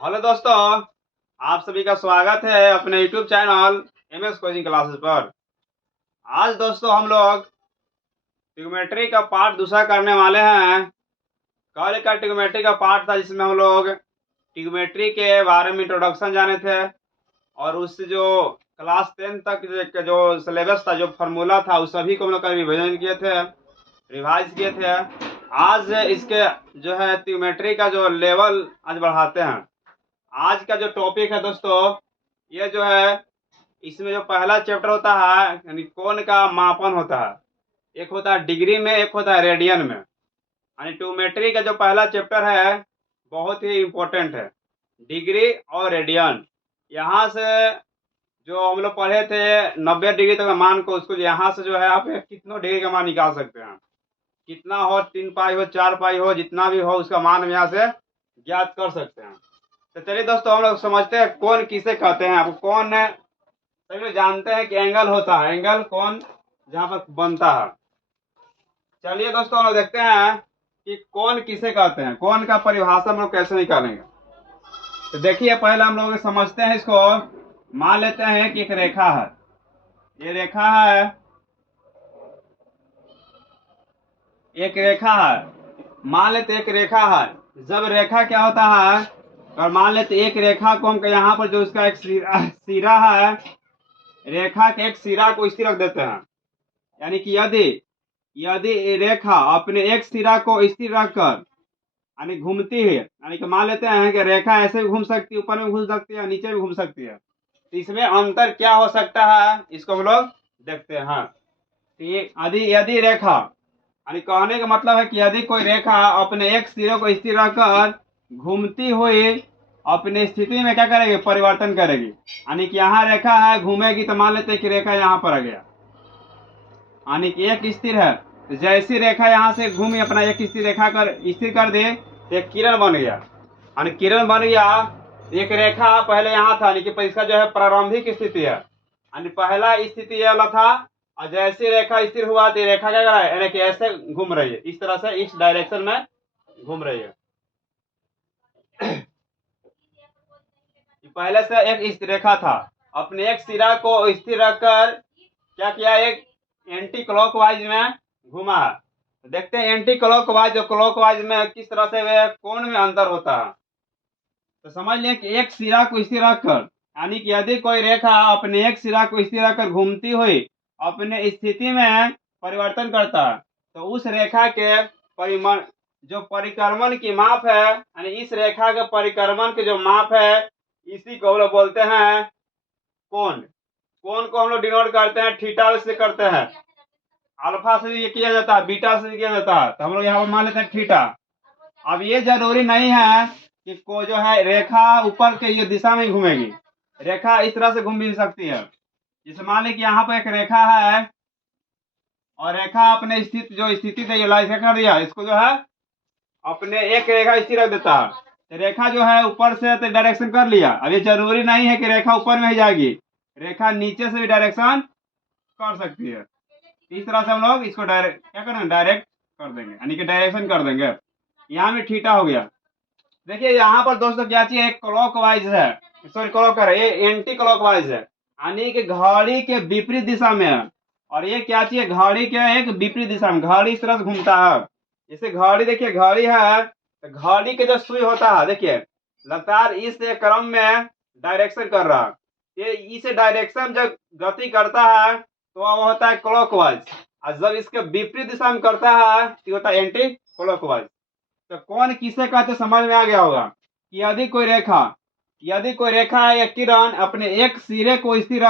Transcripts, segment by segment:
Hello दोस्तों, आप सभी का स्वागत है अपने YouTube channel MS coaching classes पर। आज दोस्तों हम लोग ट्रिग्नोमेट्री का पार्ट दूसरा करने वाले हैं। कल का ट्रिग्नोमेट्री का पार्ट था जिसमें हम लोग ट्रिग्नोमेट्री के बारे में इंट्रोडक्शन जाने थे और उससे जो क्लास 10 तक जो सिलेबस था, जो फार्मूला था, उस सभी को हम लोग का रिविजन किए थे, रिवाइज किए थे। आज इसके जो है ट्रिग्नोमेट्री का जो लेवल आज बढ़ाते हैं। आज का जो टॉपिक है दोस्तों, ये जो है इसमें जो पहला चैप्टर होता है यानी कोण का मापन होता है। एक होता है डिग्री में, एक होता है रेडियन में। यानी ट्रिग्नोमेट्री का जो पहला चैप्टर है बहुत ही इम्पोर्टेंट है, डिग्री और रेडियन। यहाँ से जो हम लोग पढ़े थे 90 डिग्री तक का मान को, उसको यहाँ से जो है आप कितनों डिग्री का मान निकाल सकते हैं। कितना हो, 3 पाई हो, 4 पाई हो, जितना भी हो उसका मान हम यहाँ से ज्ञात कर सकते हैं। तो चलिए दोस्तों हम लोग समझते हैं कोण किसे कहते हैं। आपको कोण सभी लोग जानते हैं कि एंगल होता है, एंगल कोण जहाँ पर बनता है। चलिए दोस्तों हम लोग देखते हैं कि कोण किसे कहते हैं, कोण का परिभाषा हम लोग कैसे निकालेंगे। तो देखिए पहले हम लोग समझते हैं इसको। मान लेते हैं कि एक रेखा है, ये रेखा है, एक रेखा है। मान लेते एक रेखा है। जब रेखा क्या होता है, और मान लेते एक रेखा को हम यहाँ पर जो उसका एक सिरा है, रेखा के एक सिरा को स्थिर रख देते हैं। यानी कि यदि यदि रेखा अपने एक सिरा को स्थिर रखकर यानी घूमती है, यानी कि मान लेते हैं कि रेखा ऐसे भी घूम सकती है, ऊपर में घूम सकती है, नीचे भी घूम सकती है। तो इसमें अंतर क्या हो सकता है, इसको हम लोग देखते हैं। तो यदि यदि रेखा यानी कहने का मतलब है कि यदि कोई रेखा अपने एक सिरे को स्थिर रखकर घूमती हुई अपनी स्थिति में क्या करेगी, परिवर्तन करेगी। यानी कि यहाँ रेखा है, घूमेगी, तो मान लेते हैं कि रेखा यहाँ पर आ गया, यानी कि एक स्थिर है। तो जैसी रेखा यहाँ से घूमी अपना एक स्थिर रेखा कर स्थिर कर दे, तो एक किरण बन गया। यानी किरण बन गया। एक रेखा पहले यहाँ था, लेकिन इसका जो है प्रारंभिक स्थिति है, यानी पहला स्थिति ये वाला था। और जैसी रेखा स्थिर हुआ तो रेखा क्या कर रहा है, यानी कि ऐसे घूम रही है, इस तरह से इस डायरेक्शन में घूम रही है। पहले से एक रेखा था, अपने एक सिरा को स्थिर रखकर क्या किया, एक एंटी क्लॉकवाइज में घुमा है। देखते हैं एंटी क्लॉकवाइज और क्लॉकवाइज में किस तरह से वे कोण में अंतर होता है। तो समझ लें कि एक सिरा को स्थिर रखकर, यानी कि यदि कोई रेखा अपने एक सिरा को स्थिर रखकर घूमती हुई अपने स्थिति में परिवर्तन करता है, तो उस रेखा के परिमाण जो परिक्रमण की माप है, यानी इस रेखा के परिक्रमण के जो माप है, इसी को हम लोग बोलते हैं कोण। कोण को हम लोग डिनोट करते हैं थीटा से करते हैं। अल्फा से भी ये किया जाता है, बीटा से भी किया जाता है। तो हम लोग यहाँ पर मान लेते हैं थीटा। अब ये जरूरी नहीं है कि को जो है रेखा ऊपर के ये दिशा में घूमेगी, रेखा इस तरह से घूम भी सकती है। जैसे मान ली कि यहाँ पर एक रेखा है और रेखा अपने जो स्थिति कर दिया, इसको जो है अपने एक रेखा स्थिर रख देता है। तो रेखा जो है ऊपर से तो डायरेक्शन कर लिया। अब ये जरूरी नहीं है कि रेखा ऊपर में ही जाएगी, रेखा नीचे से भी डायरेक्शन कर सकती है। इस तरह से हम लोग इसको डायरेक्ट क्या करेंगे, डायरेक्ट कर देंगे, यानी कि डायरेक्शन कर देंगे। यहाँ भी थीटा हो गया। देखिए यहाँ पर दोस्तों क्या चीज है, क्लॉकवाइज है, सॉरी क्लॉक है, ये एंटी क्लॉकवाइज है, यानी कि घड़ी के विपरीत दिशा में है। और ये क्या चीज है, घड़ी के एक विपरीत दिशा में, घड़ी इस तरह से घूमता है। जैसे घड़ी, देखिए घड़ी है, तो घड़ी के जो सुई होता है, देखिए लगातार इस क्रम में डायरेक्शन कर रहा है। ये इस डायरेक्शन जब गति करता है तो वह होता है क्लॉकवाइज, और जब इसके विपरीत दिशा में करता है तो होता है एंटी क्लॉकवाइज। तो कौन किसे कहते समझ में आ गया होगा कि यदि कोई रेखा या किरण अपने एक सिरे को स्थिर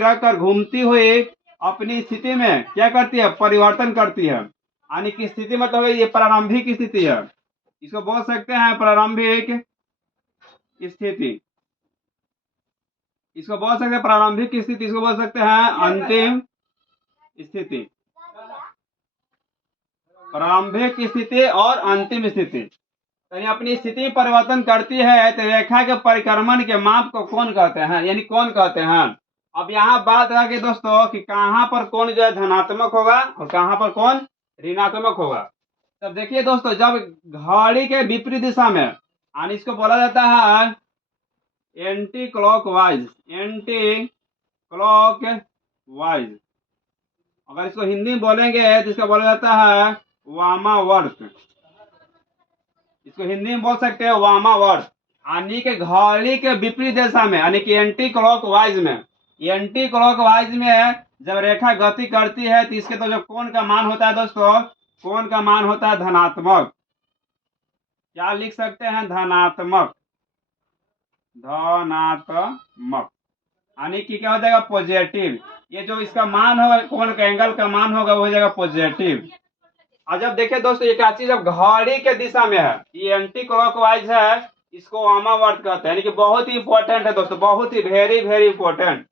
रखकर घूमती हुई अपनी स्थिति में क्या करती है, परिवर्तन करती है। यानी कि स्थिति मतलब ये प्रारंभिक स्थिति है, इसको बोल सकते हैं प्रारंभिक स्थिति, इसको बोल सकते हैं प्रारंभिक स्थिति, इसको बोल सकते हैं अंतिम स्थिति, प्रारंभिक स्थिति और अंतिम स्थिति। यानी अपनी स्थिति परिवर्तन करती है तो रेखा के परिक्रमण के माप को कौन कहते हैं, यानी कौन कहते हैं। अब यहाँ बात आ गई दोस्तों कि कहाँ पर कौन जो है धनात्मक होगा और कहाँ पर कौन ऋणात्मक होगा। तब देखिए दोस्तों, जब घड़ी के विपरीत दिशा में और इसको बोला जाता है एंटी क्लॉकवाइज, एंटी क्लॉकवाइज। अगर इसको हिंदी में बोलेंगे तो इसका बोला जाता है वामावर्त। इसको हिंदी में बोल सकते हैं वामावर्त। यानी कि घड़ी के विपरीत दिशा में, यानी कि एंटी क्लॉकवाइज में। एंटी क्लॉकवाइज में जब रेखा गति करती है तो इसके तो जो कोण का मान होता है दोस्तों, कोण का मान होता है धनात्मक। क्या लिख सकते हैं? धनात्मक, धनात्मक। यानी कि क्या हो जाएगा? पॉजिटिव। ये जो इसका मान होगा, कोण का एंगल का मान होगा, वो हो जाएगा पॉजिटिव। और जब देखे दोस्तों ये क्या चीज जब घड़ी के दिशा में है, ये एंटी क्लॉकवाइज है, इसको वामावर्त कहते हैं। यानी कि बहुत ही इंपॉर्टेंट है दोस्तों, बहुत ही वेरी वेरी इंपॉर्टेंट,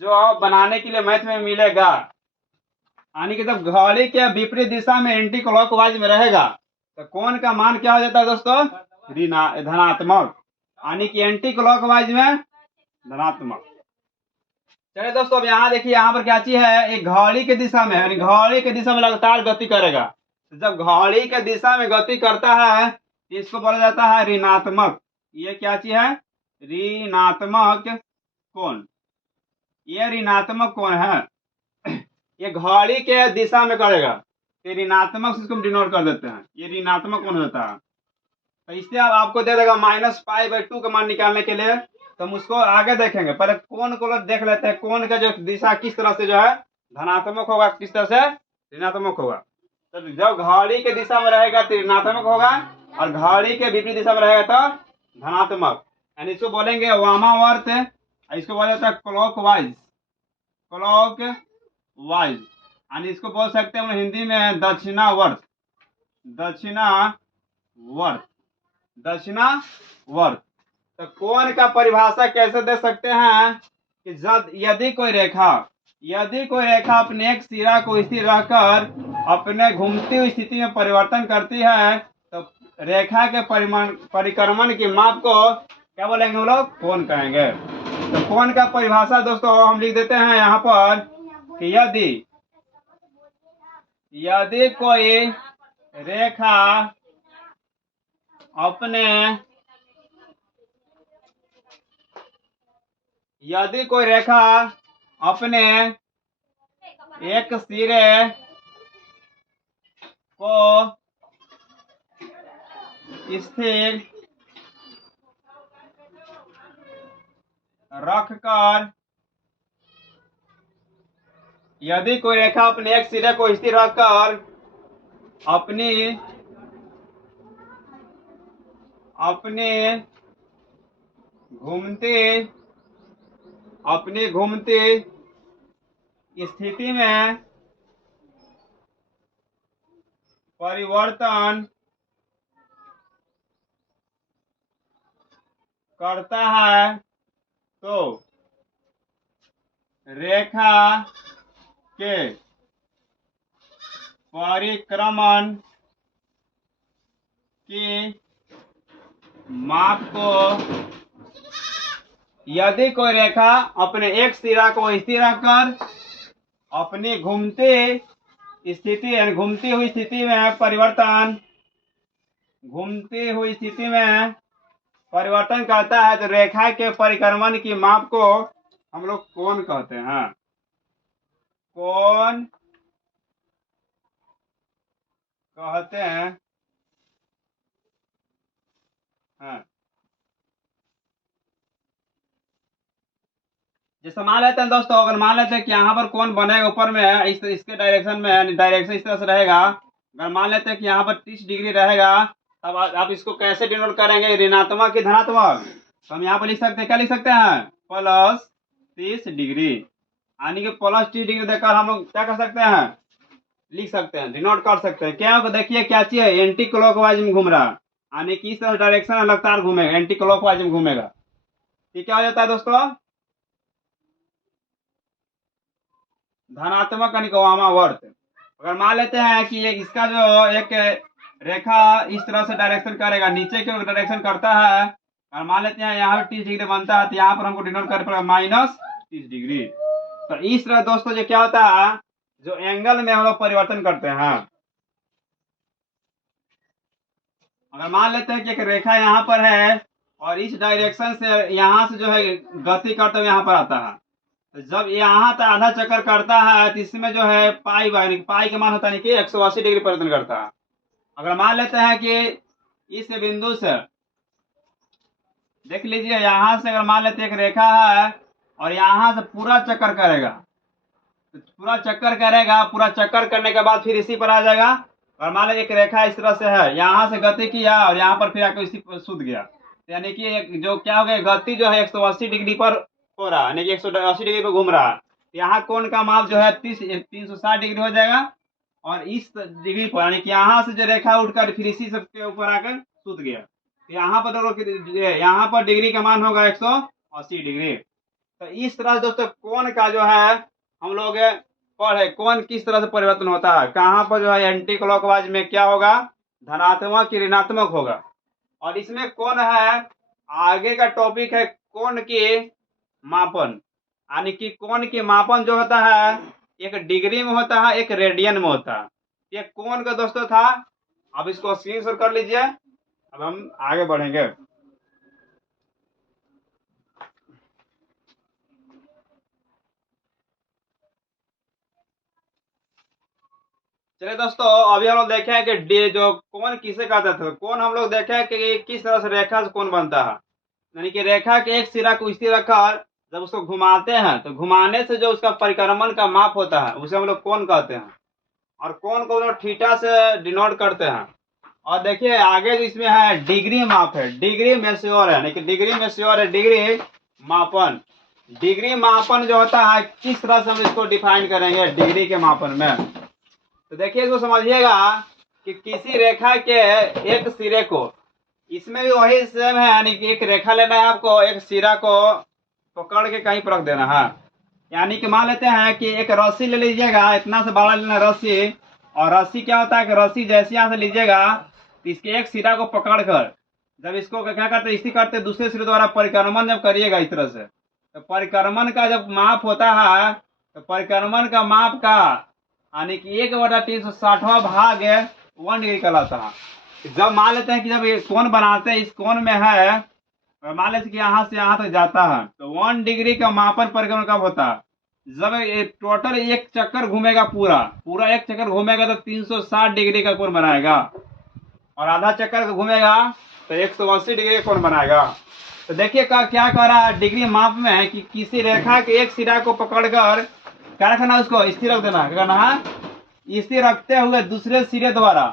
जो बनाने के लिए मैथ में मिलेगा। यानी कि जब घड़ी के विपरीत दिशा में एंटी क्लॉकवाइज में रहेगा तो कोण का मान क्या हो जाता है दोस्तों? धनात्मक। यानी कि एंटी क्लॉकवाइज में धनात्मक। चलिए दोस्तों, अब यहाँ देखिए, यहाँ पर क्या चीज है? एक घड़ी के दिशा में, यानी घड़ी के दिशा में लगातार गति करेगा। तो जब घड़ी के दिशा में गति करता है तो इसको बोला जाता है ऋणात्मक। ये क्या चीज है? ऋणात्मक कोण। ये ऋणात्मक कोण है। ये घड़ी के दिशा में करेगा तो ऋणात्मक से इसको हम डिनोट कर देते हैं, ये ऋणात्मक कोण होता है। तो इससे अब आपको दे देगा -π/2 का मान निकालने के लिए। तो हम उसको आगे देखेंगे, पहले कोण को देख लेते हैं। कोण का जो दिशा किस तरह से जो है धनात्मक होगा, किस तरह से ऋणात्मक होगा। तो जब घड़ी के दिशा में रहेगा तो ऋणात्मक होगा, और घड़ी के विपरीत दिशा में रहेगा तो धनात्मक। यानी इसको बोलेंगे वामावर्त, इसको बोला जाता है क्लॉकवाइज, क्लॉकवाइज। यानी इसको बोल सकते हैं हम हिंदी में दक्षिणावर्त, दक्षिणावर्त, दक्षिणावर्त। तो कोण का परिभाषा कैसे दे सकते हैं कि जब यदि कोई रेखा अपने एक सिरा को स्थिर रहकर अपने घूमती हुई स्थिति में परिवर्तन करती है तो रेखा के परिक्रमण की माप को क्या बोलेंगे हम लोग? कोण कहेंगे। तो कोण का परिभाषा दोस्तों हम लिख देते हैं यहाँ पर कि यदि कोई रेखा अपने एक सिरे को स्थिर रखकर, यदि कोई रेखा अपने एक सिरे को स्थिर रखकर अपनी घूमती स्थिति में परिवर्तन करता है तो रेखा के परिक्रमण की माप को, यदि कोई रेखा अपने एक सिरा को स्थिर रखकर अपनी घूमती हुई स्थिति में परिवर्तन करता है तो रेखा के परिक्रमण की माप को हम लोग कोण कहते हैं। कोण कहते हैं। हाँ, जैसे मान लेते हैं दोस्तों, अगर मान लेते हैं कि यहाँ पर कोण बनेगा ऊपर में इसके डायरेक्शन में, डायरेक्शन इस तरह से रहेगा। अगर मान लेते हैं कि यहाँ पर 30 डिग्री रहेगा, तब आप इसको कैसे डिनोट करेंगे? ऋणात्मक की धनात्मक? तो हम यहाँ पर लिख सकते हैं, क्या लिख सकते हैं? +30 डिग्री। यानी कि +30 डिग्री देकर हम लोग क्या कर सकते हैं? लिख सकते हैं, डिनोट कर सकते हैं। क्या देखिए क्या चीज है? एंटी क्लॉकवाइज में घूम रहा है, यानी कि इस तरह डायरेक्शन में लगातार घूमेगा, एंटी क्लॉकवाइज में घूमेगा। ये क्या हो जाता है दोस्तों? धनात्मक यानी वामावर्त। अगर मान लेते हैं कि इसका जो एक रेखा इस तरह से डायरेक्शन करेगा, नीचे की ओर डायरेक्शन करता है, और मान लेते हैं यहाँ पर 30 डिग्री बनता है, तो यहाँ पर हमको डिनोट करना पड़ेगा -30 डिग्री। तो इस तरह दोस्तों जो क्या होता है, जो एंगल में हम लोग परिवर्तन करते हैं, अगर मान लेते हैं कि एक रेखा यहाँ पर है और इस डायरेक्शन से यहाँ से जो है गति करते हुए यहाँ पर आता है, तो जब यहाँ तक आधा चक्कर करता है तो इसमें जो है पाई का मान होता है कि 180 डिग्री परिवर्तन करता है। अगर मान लेते हैं कि इस बिंदु से देख लीजिए, यहाँ से अगर मान लेते हैं एक रेखा है और यहाँ से पूरा चक्कर करेगा, तो पूरा चक्कर करेगा, पूरा चक्कर करने के बाद फिर इसी पर आ जाएगा। और मान लीजिए एक रेखा इस तरह से है, यहाँ से गति किया और यहाँ पर फिर आकर इसी पर सूद गया, यानी कि जो क्या हो गया, गति जो है 180 डिग्री पर हो रहा है, यानी कि 180 डिग्री पर घूम रहा है। यहाँ कोण का माप जो है 360 डिग्री हो जाएगा और इस डिग्री पर, यानी कि यहाँ से जो रेखा उठकर फिर इसी सब के ऊपर आकर सूत गया, यहाँ पर डिग्री का मान होगा 180 डिग्री। तो इस तरह से दोस्तों कोण का जो है हम लोग पढ़े, कोण किस तरह से परिवर्तन होता है, कहाँ पर जो है एंटी क्लॉकवाइज में क्या होगा, धनात्मक की ऋणात्मक होगा। और इसमें कोण है, आगे का टॉपिक है कोण के मापन, यानी कि कोण के मापन जो होता है एक डिग्री में होता है, एक रेडियन में होता है। ये कोण का दोस्तों था, अब इसको स्क्रीनशॉट कर लीजिए। अब हम आगे बढ़ेंगे। चलिए दोस्तों, अभी हम लोग देखे हैं कि जो कोण किसे कहते थे, कोण हम लोग देखे हैं कि किस तरह से रेखा से कोण बनता है, यानी कि रेखा के एक सिरा को स्थिर रखकर जब उसको घुमाते हैं तो घुमाने से जो उसका परिक्रमण का माप होता है उसे हम लोग कोण कहते हैं, और कोण को लोग थीटा से डिनोट करते हैं। और देखिए आगे जो इसमें है डिग्री माप है, डिग्री मेश्योर है, यानी कि डिग्री मेश्योर है, डिग्री मापन। डिग्री मापन जो होता है किस तरह से हम इसको डिफाइन करेंगे डिग्री के मापन में, तो देखिए इसको समझिएगा कि किसी रेखा के एक सिरे को, इसमें भी वही सेम है, यानी कि एक रेखा लेना है आपको, एक सिरा को पकड़ के कहीं पर रख देना है। यानी कि मान लेते हैं कि एक रस्सी ले लीजिएगा, इतना से बड़ा लेना रस्सी, और रस्सी क्या होता है कि रस्सी जैसे यहाँ से लीजिएगा तो इसके एक सिरा को पकड़कर जब इसको क्या करते, इसी करते दूसरे सिरे द्वारा परिक्रमण जब करिएगा इस तरह से, तो परिक्रमण का जब माप होता है तो परिक्रमण का माप का यानी कि 1/360वां भाग 1 डिग्री कहलाता है। जब मान लेते हैं कि जब ये कोण बनाते हैं, इस कोण में है, मान लेते हैं कि यहाँ से यहाँ तक जाता है, तो 1 डिग्री का मापन परिक्रमण कब होता है, जब ये टोटल एक चक्कर घूमेगा, पूरा एक चक्कर घूमेगा तो 360 डिग्री का कोण बनाएगा, और आधा चक्कर घूमेगा तो 180 डिग्री का कोण बनाएगा। तो देखिए क्या कह रहा है डिग्री माप में है कि किसी रेखा के एक सिरा को पकड़कर क्या रखना, उसको स्थिर रख देना, क्या करना है, स्थिर रखते हुए दूसरे सिरे द्वारा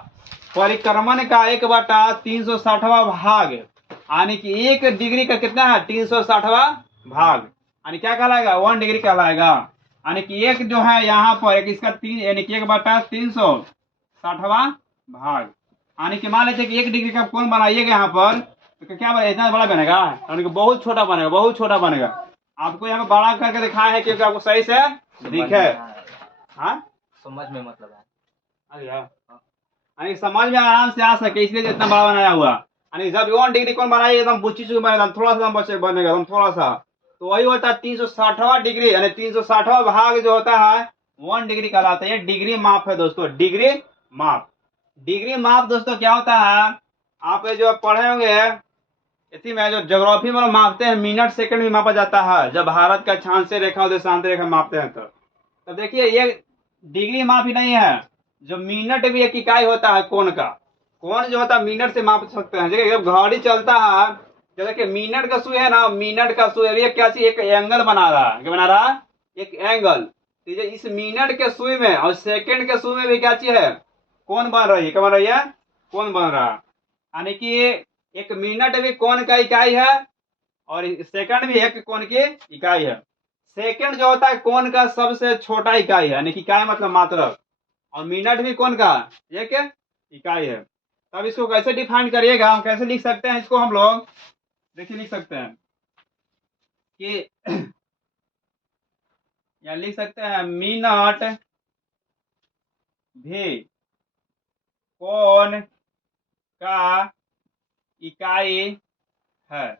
परिक्रमण का 1/360वां भाग, यानी कि 1 डिग्री का कितना है 360वां भाग, यानी क्या कहलाएगा 1 डिग्री कहलाएगा। यानी कि एक जो है यहाँ पर एक इसका 3, यानी कि 1/360वां भाग, यानी कि मान लीजिए कि 1 डिग्री का कोण बनाइएगा यहाँ पर, तो क्या बनेगा, इतना बड़ा बनेगा, यानी कि बहुत छोटा बनेगा, बहुत छोटा बनेगा। आपको यहाँ पे बड़ा करके दिखाया है क्योंकि आपको सही से दिखे। हाँ समझ में मतलब है, यानी समझ में आराम से आ सके, इसलिए इतना बड़ा बनाया हुआ। यानी जब 1 डिग्री कोण बनाइए एकदम बुच्ची चुकी बनेगा, थोड़ा सा बचे बनेगा, एकदम थोड़ा सा, तो वही होता है 360वां डिग्री, यानी 360वां भाग जो होता है 1 डिग्री कहलाता है। ये डिग्री माप है दोस्तों, डिग्री माप। डिग्री माप दोस्तों क्या होता है, आप जो पढ़े होंगे इसी में जो ज्योग्राफी में मापते हैं, मिनट सेकंड भी मापा जाता है, जब भारत का अक्षांशीय रेखा और देशांतर रेखा मापते हैं तो देखिए ये डिग्री माप ही नहीं है, जो मिनट भी एक इकाई होता है कोण का, कोण जो होता है मिनट से माप सकते हैं। जब घड़ी चलता है तो देखिए मिनट का सुई है ना, मिनट का सुई अभी क्या चीज, एक एंगल बना रहा है, क्या बना रहा है, एक एंगल। ठीक है, इस मिनट के सुई में और सेकंड के सुई में भी क्या चीज है, कोण बन रही है, क्या बन रही है, कोण बन रहा है। यानी कि एक मिनट भी कोण का इकाई है और सेकंड भी एक कोण की इकाई है। सेकंड जो होता है कोण का सबसे छोटा इकाई है, यानी कि इकाई मतलब मात्रक, और मिनट भी कोण का एक इकाई है। तब इसको कैसे डिफाइन करिएगा, हम कैसे लिख सकते हैं इसको, हम लोग देखिए लिख सकते हैं कि या लिख सकते हैं मिनट भी कोण का इकाई है।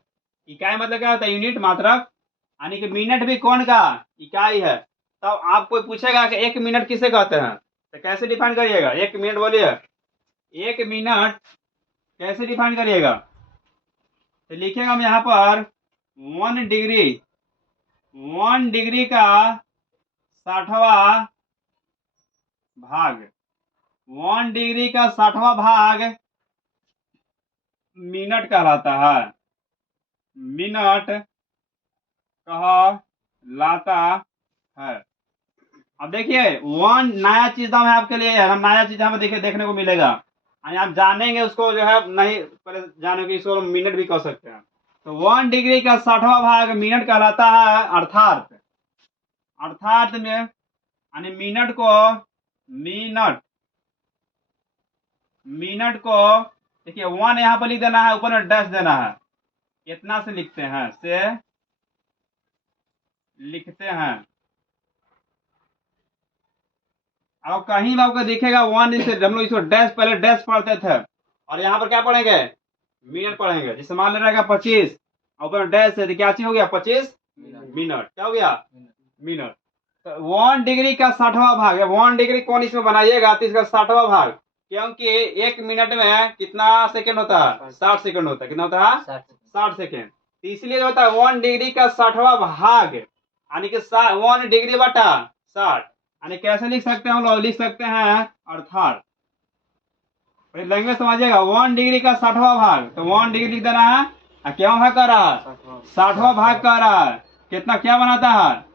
इकाई मतलब क्या होता है, यूनिट मात्रक, यानी कि मिनट भी कोण का इकाई है। तब आप कोई पूछेगा कि 1 मिनट किसे कहते हैं, तो कैसे डिफाइन करिएगा, 1 मिनट बोलिए, 1 मिनट कैसे डिफाइन करिएगा? तो लिखेगा हम यहाँ पर 1 डिग्री का 60वां भाग, 1 डिग्री का 60वां भाग मिनट कहलाता है, मिनट कहलाता है। अब देखिए वन नया चीज था मैं आपके लिए, हम नया चीज हमें देखने को मिलेगा, आप जानेंगे उसको जो है, नहीं पहले जानेंगे इसको मिनट भी कह सकते हैं। तो 1 डिग्री का 60वां भाग मिनट कहलाता है, अर्थात में यानी मिनट को देखिए 1 यहाँ पर लिख देना है, ऊपर में डैश देना है, इतना से लिखते हैं। अब कहीं भी आपको दिखेगा 1 से हम लोग इसको डैश, पहले डैश पढ़ते थे और यहाँ पर क्या पढ़ेंगे? मिनट पढ़ेंगे। जैसे मान ले रहेगा 25, ऊपर डैश है तो क्या चीज हो गया? 25 मिनट। क्या हो गया? मिनट। तो 1 डिग्री का 60वां भाग है, 1 डिग्री कौन इसमें बनाइएगा तो इसका 60वां भाग, क्योंकि 1 मिनट में कितना सेकंड होता है? 60 सेकंड होता है। कितना होता है? 60 सेकंड। तो इसलिए जो होता है 1 डिग्री का 60वां भाग यानी कि 1 डिग्री बटा 60, यानी कैसे लिख सकते हैं हम लोग? लिख सकते हैं अर्थात, लैंग्वेज समझिएगा, 1 डिग्री का 60वां भाग, तो 1 डिग्री लिख देना है, क्या भाग कर रहा है? 60वां भाग कर रहा है। कितना क्या बनाता है?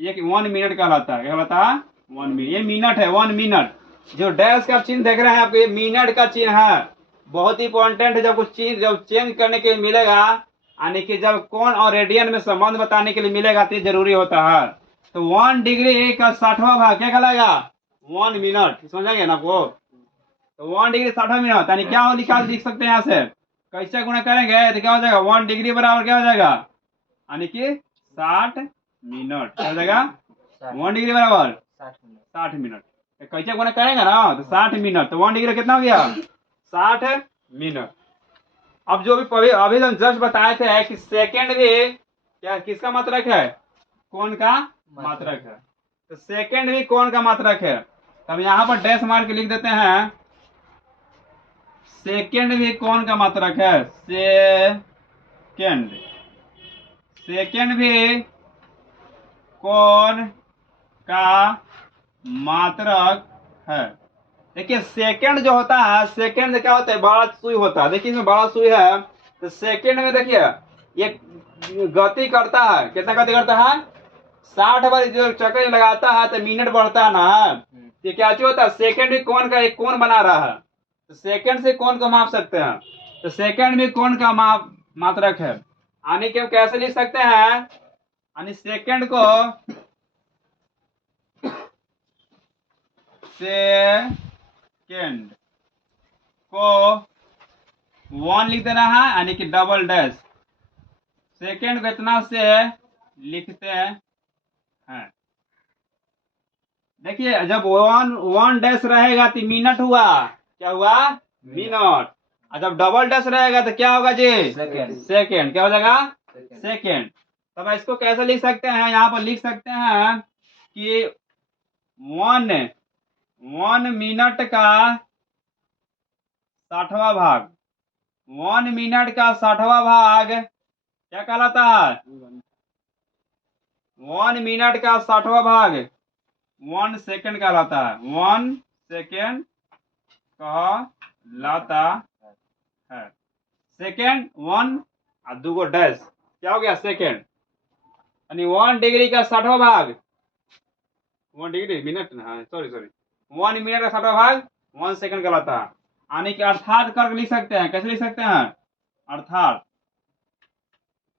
ये 1 मिनट कहलाता है। क्या कहलाता है? 1 मिनट। ये मिनट है, 1 मिनट। जो डैश का चिन्ह देख रहे हैं आपको, ये मिनट का चिन्ह है, बहुत ही इंपॉर्टेंट है। जब कुछ चीज जब चेंज करने के लिए मिलेगा, यानी कि जब कोण और रेडियन में संबंध बताने के लिए मिलेगा तो जरूरी होता है। तो 1 डिग्री का 60वां भाग क्या कहलाएगा? 1 मिनट। समझेंगे ना आपको? तो 1 डिग्री 60वां मिनट यानी क्या लिख सकते हैं यहाँ से, कैसे गुणा करेंगे तो क्या हो जाएगा? 1 डिग्री बराबर क्या हो जाएगा? यानी कि 60 मिनट। क्या हो जाएगा? 1 डिग्री बराबर 60 मिनट। कैसे गुणा करेंगे ना तो 60 मिनट। तो 1 डिग्री कितना हो गया? 60 मिनट। अब जो भी अभी हम जस्ट बताए थे कि सेकेंड भी क्या किसका मात्रक है? कोण का मात्रक है। तो सेकेंड भी कोण का मात्रक है। तब यहाँ पर डैश मार के लिख देते हैं, सेकेंड भी कोण का मात्रक है। सेकेंड भी कोण का मात्रक है। देखिए सेकेंड जो होता है, सेकेंड क्या होता है? बड़ा सुई होता है। देखिए इसमें बड़ा सुई है, तो सेकेंड में देखिए ये गति करता है। कितना गति करता है? 60 बार जो चक्कर लगाता है तो मिनट बढ़ता है ना। ये क्या चीज होता है? सेकेंड भी कोण का एक कोण बना रहा है, तो सेकेंड से कोण को माप सकते हैं। तो सेकेंड भी कोण का मात्रक है। यानी कि हम कैसे लिख सकते हैं? यानी सेकेंड को सेकेंड को 1 लिख देना है, यानी कि डबल डैश। सेकेंड को इतना से लिखते हैं। देखिए जब 1 डैश रहेगा तो मिनट हुआ। क्या हुआ? मिनट। और जब डबल डैश रहेगा तो क्या होगा जी? सेकेंड। क्या हो जाएगा? सेकेंड। तब इसको कैसे लिख सकते हैं? यहाँ पर लिख सकते हैं कि 1 मिनट का 60वां भाग, 1 मिनट का 60वां भाग क्या कहलाता है? 1 मिनट का 60वां भाग 1 सेकेंड कहलाता है। 1 सेकेंड कहलाता है। सेकेंड 1 और 2 डैश क्या हो गया? सेकेंड। यानी 1 डिग्री का 60वां भाग, 1 डिग्री मिनट ना, सॉरी 1 मिनट का 60वां भाग 1 सेकेंड कहलाता है। यानी कि अर्थात करके लिख सकते हैं। कैसे लिख सकते हैं? अर्थात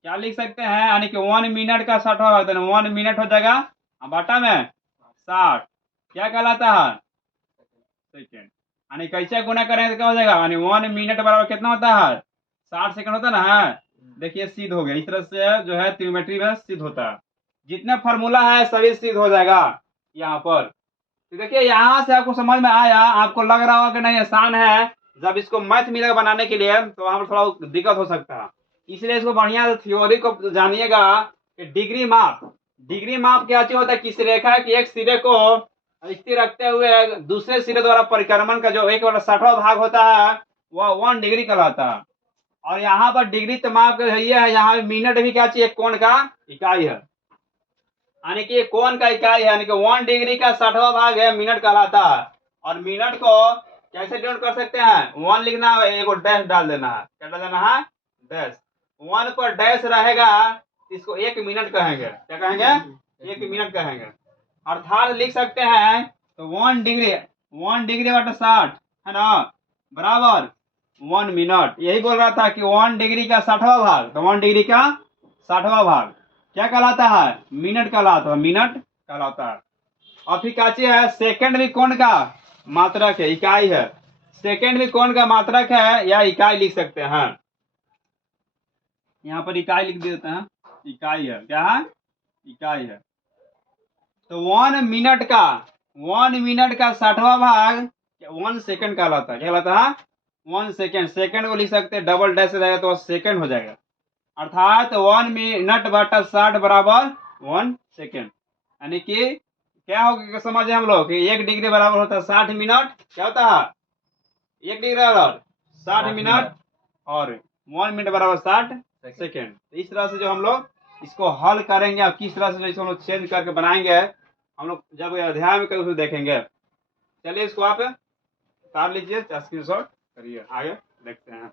क्या लिख सकते हैं? यानी कि 1 मिनट का 60वां भाग, 1 मिनट हो जाएगा बटा में 60 क्या कहलाता है? सेकेंड। यानी कैसे गुना करें तो क्या हो जाएगा? यानी 1 मिनट बराबर कितना होता है? 60 सेकंड होता है ना। देखिए सिद्ध हो गया। इस तरह से जो है त्रिमेट्री में सिद्ध होता है। जितने फॉर्मूला है सभी सिद्ध हो जाएगा यहाँ पर। तो देखिए यहाँ से आपको समझ में आया, आपको लग रहा होगा कि नहीं आसान है। जब इसको मैथ मिलेगा बनाने के लिए तो वहां पर थोड़ा दिक्कत हो सकता है, इसलिए इसको बढ़िया थ्योरी को जानिएगा कि डिग्री माप क्या चीज होता है? किसी रेखा के एक सिरे को स्थिर रखते हुए दूसरे सिरे द्वारा परिक्रमण का जो 1/60वां भाग होता है वह 1 डिग्री कहलाता है। और यहाँ पर डिग्री तो माप का ये है, यहाँ मिनट भी क्या चाहिए, कोण का इकाई है, यानी कि कोण का इकाई है, यानी कि 1 डिग्री का 60वां भाग है मिनट कहलाता है। और मिनट को कैसे डिनोट कर सकते हैं, 1 लिखना है, एक डैश डाल देना है, क्या डाल देना है, डैश। 1 पर डैश रहेगा, इसको 1 मिनट कहेंगे, क्या कहेंगे, 1 मिनट कहेंगे। अर्थात लिख सकते हैं तो 1 डिग्री, 1 डिग्री बटा 60 है ना, बराबर 1 मिनट। यही बोल रहा था कि 1 डिग्री का 60वां भाग, तो 1 डिग्री का 60वां भाग क्या कहलाता है, मिनट कहलाता है, मिनट कहलाता है। और फिर क्या चीज है, सेकंड भी कोण का मात्रक है, इकाई है, सेकंड भी कोण का मात्रक है या इकाई लिख सकते हैं। यहाँ पर इकाई लिख देते हैं, इकाई है, क्या है, इकाई है। तो 1 मिनट का, 1 मिनट का 60वां भाग 1 सेकंड कहलाता है, क्या कहलाता है, 1 सेकंड। सेकंड को लिख सकते हैं, डबल डैश रहेगा तो सेकंड हो जाएगा। अर्थात 1 मिनट बटा 60 बराबर 1 सेकंड। यानी कि क्या होगा, समझे हम लोग कि 1 डिग्री बराबर होता है 60 मिनट, क्या होता है 1 डिग्री बराबर 60 मिनट, और 1 मिनट बराबर 60 सेकंड। इस तरह से जो हम लोग इसको हल करेंगे, और किस तरह से हम लोग चेंज करके बनाएंगे, हम लोग जब अध्याय में कभी देखेंगे। चलिए इसको आप उतार लीजिए, स्क्रीनशॉट करिए, आगे देखते हैं।